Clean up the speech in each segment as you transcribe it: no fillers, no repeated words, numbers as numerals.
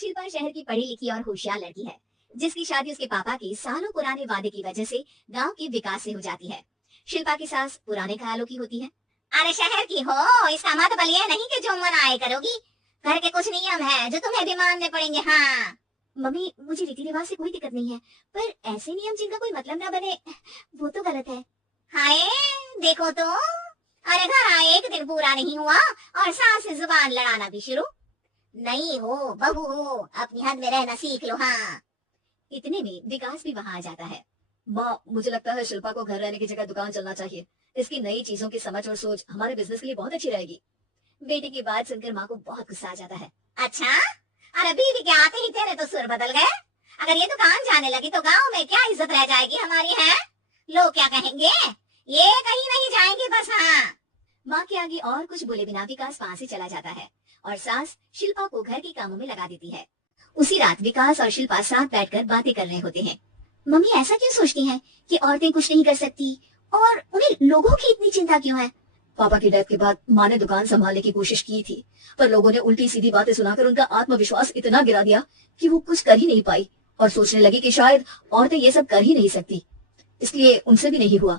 शिल्पा शहर की पढ़ी लिखी और होशियार लड़की है, जिसकी शादी उसके पापा के सालों पुराने वादे की वजह से गांव के विकास से हो जाती है। शिल्पा की सास पुराने ख्यालों की होती है। अरे शहर की हो, इसका मतलब ये नहीं कि जो मन आए करोगी। घर के कुछ नियम है जो तुम्हें भी मानने पड़ेंगे। हाँ मम्मी, मुझे रीति रिवाज से कोई दिक्कत नहीं है, पर ऐसे नियम जिनका कोई मतलब ना बने, वो तो गलत है। हाय, देखो तो, अरे घर आए एक दिन पूरा नहीं हुआ और सास से जुबान लड़ाना भी शुरू। नहीं हो बहू हो, अपनी हद में रहना सीख लो। हाँ, इतने में विकास भी वहां आ जाता है। माँ, मुझे लगता है शिल्पा को घर रहने की जगह दुकान चलना चाहिए। इसकी नई चीजों की समझ और सोच हमारे बिजनेस के लिए बहुत अच्छी रहेगी। बेटे की बात सुनकर माँ को बहुत गुस्सा आ जाता है। अच्छा, अरे बीवी के आते ही तेरे तो सुर बदल गए। अगर ये दुकान जाने लगी तो गांव में क्या इज्जत रह जाएगी हमारी, है? लोग क्या कहेंगे? ये कहीं नहीं जाएंगे बस। हाँ, माँ के आगे और कुछ बोले बिना विकास वहां से चला जाता है और सास शिल्पा को घर के कामों में लगा देती है। उसी रात विकास और शिल्पा साथ बैठकर बातें कर रहे होते हैं। मम्मी ऐसा क्यों सोचती हैं कि औरतें कुछ नहीं कर सकती, और उन्हें लोगों की इतनी चिंता क्यों है? पापा की डेथ के बाद माँ ने दुकान संभालने की कोशिश की थी, पर लोगों ने उल्टी सीधी बातें सुनाकर उनका आत्मविश्वास इतना गिरा दिया कि वो कुछ कर ही नहीं पाई और सोचने लगी कि शायद औरतें ये सब कर ही नहीं सकती, इसलिए उनसे भी नहीं हुआ।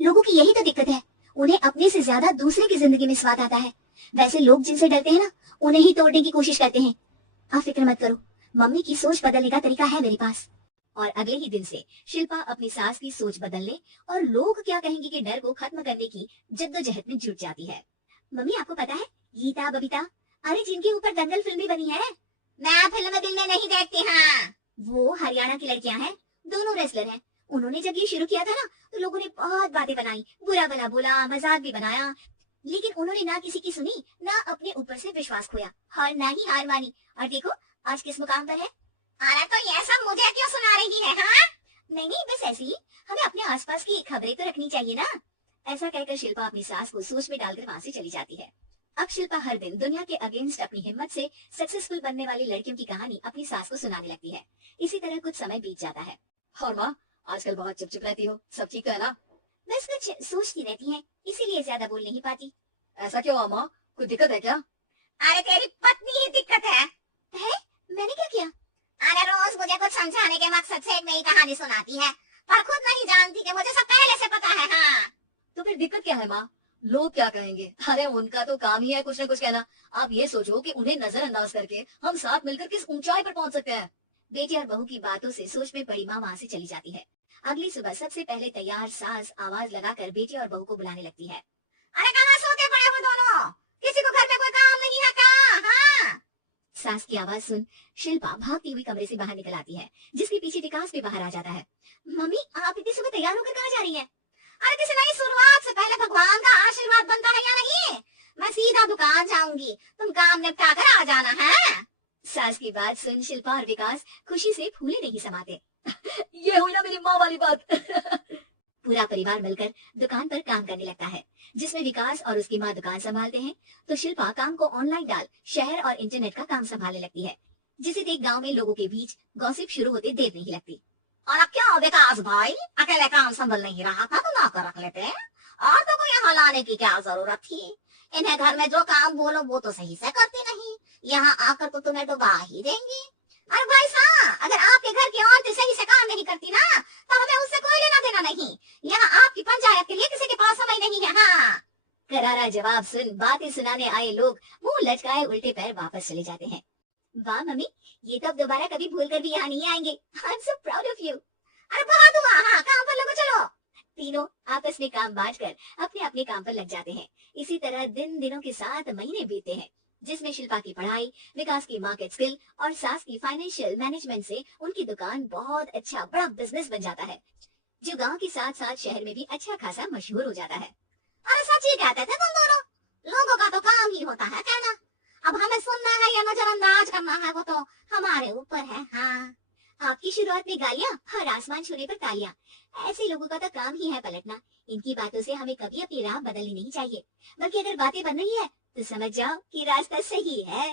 लोगों की यही तो दिक्कत है, उन्हें अपने से ज्यादा दूसरे की जिंदगी में स्वाद आता है। वैसे लोग जिनसे डरते हैं ना, उन्हें ही तोड़ने की कोशिश करते हैं। आप फिक्र मत करो, मम्मी की सोच बदलने का तरीका है मेरे पास। और अगले ही दिन से शिल्पा अपनी सास की सोच बदलने और लोग क्या कहेंगे के डर को खत्म करने की जद्दोजहद में जुट जाती है। मम्मी आपको पता है, गीता बबीता, अरे जिनके ऊपर दंगल फिल्म भी बनी है। मैं फिल्म नहीं देखती। हाँ, वो हरियाणा की लड़कियां हैं, दोनों रेसलर हैं। उन्होंने जब ये शुरू किया था ना, तो लोगों ने बहुत बातें बनाई, बुरा भला बोला, मजाक भी बनाया, लेकिन उन्होंने ना किसी की सुनी, ना अपने ऊपर से विश्वास खोया और ना ही हार मानी। और देखो आज किस मुकाम पर है। अरे तो ये सब मुझे क्यों सुना रही है? हाँ, नहीं नहीं, बस ऐसे ही, हमें अपने आसपास की खबरें तो रखनी चाहिए ना। ऐसा कहकर शिल्पा अपनी सास को सोच में डालकर वहां से चली जाती है। अब शिल्पा हर दिन दुनिया के अगेंस्ट अपनी हिम्मत से सक्सेसफुल बनने वाली लड़कियों की कहानी अपनी सास को सुनाने लगती है। इसी तरह कुछ समय बीत जाता है। और माँ, आजकल बहुत चुप रहती हो, सब ठीक है ना? बस कुछ सोचती रहती है, इसीलिए ज्यादा बोल नहीं पाती। ऐसा क्यों माँ, कोई दिक्कत है क्या? अरे तेरी पत्नी ही दिक्कत है? मैंने क्या किया? अरे रोज मुझे कुछ समझाने के मकसद से एक नई कहानी सुनाती है, पर खुद नहीं जानती कि मुझे सब पहले से पता है। हाँ, तो फिर दिक्कत क्या है माँ? लोग क्या कहेंगे? अरे उनका तो काम ही है कुछ न कुछ कहना। आप ये सोचो कि उन्हें नजरअंदाज करके हम साथ मिलकर किस ऊंचाई पर पहुंच सकते हैं। बेटी और बहू की बातों से सोच में पड़ी माँ वहां से चली जाती है। अगली सुबह सबसे पहले तैयार सास आवाज लगाकर बेटी और बहू को बुलाने लगती है। अरे कहाँ सोते पड़े हो दोनों? किसी को घर में कोई काम नहीं है क्या? हाँ। सास की आवाज सुन शिल्पा भागती हुई कमरे से बाहर निकल आती है, जिसके पीछे विकास भी बाहर आ जाता है। मम्मी, आप इतनी सुबह तैयार होकर कहाँ जा रही हैं? अरे किसी नई शुरुआत से पहले भगवान का आशीर्वाद बनता है या नहीं? मैं सीधा दुकान जाऊंगी, तुम काम निपटा कर आ जाना है। सास की बात सुन शिल्पा और विकास खुशी से फूले नहीं समाते। ये हुई ना मेरी माँ वाली बात। पूरा परिवार मिलकर दुकान पर काम करने लगता है, जिसमें विकास और उसकी माँ दुकान संभालते हैं, तो शिल्पा काम को ऑनलाइन डाल शहर और इंटरनेट का काम संभालने लगती है, जिसे देख गांव में लोगों के बीच गॉसिप शुरू होते देर नहीं लगती। और अब क्या विकास भाई, अकेले काम संभल नहीं रहा था तो नौकर रख लेते हैं, और तो कोई यहाँ लाने की क्या जरूरत थी? इन्हें घर में जो काम बोलो वो तो सही से करती नहीं, यहाँ आकर तो तुम्हें डुबा ही देंगी। अरे भाई साहब, अगर आपके घर की औरतें सही से काम नहीं करती ना, तो हमें उससे कोई लेना देना नहीं। यहाँ आपकी पंचायत के लिए किसी के पास समय नहीं है। हाँ, करारा जवाब सुन बातें सुनाने आए लोग मुंह लटकाए उल्टे पैर वापस चले जाते हैं। वाह मम्मी, ये तो अब दोबारा कभी भूल कर भी यहाँ नहीं आएंगे। I am so proud of you. अरे बहुत हुआ, हाँ काम पर लगो चलो। तीनों आपस में काम बांट कर अपने अपने काम पर लग जाते हैं। इसी तरह दिन दिनों के साथ महीने बीतते हैं, जिसमें शिल्पा की पढ़ाई, विकास की मार्केट स्किल और सास की फाइनेंशियल मैनेजमेंट से उनकी दुकान बहुत अच्छा बड़ा बिजनेस बन जाता है, जो गांव के साथ साथ शहर में भी अच्छा खासा मशहूर हो जाता है। अरे सच ही कहते थे तुम दोनों, लोगों का तो काम ही होता है कहना। अब हमें सुनना है या नजरअंदाज करना है वो तो हमारे ऊपर है। हाँ, आपकी शुरुआत में गालियां और आसमान छूने पर तालियां, ऐसे लोगों का तो काम ही है पलटना। इनकी बातों से हमें कभी अपनी राह बदलनी नहीं चाहिए, बल्कि अगर बातें बन रही है तो समझ जाओ कि रास्ता सही है।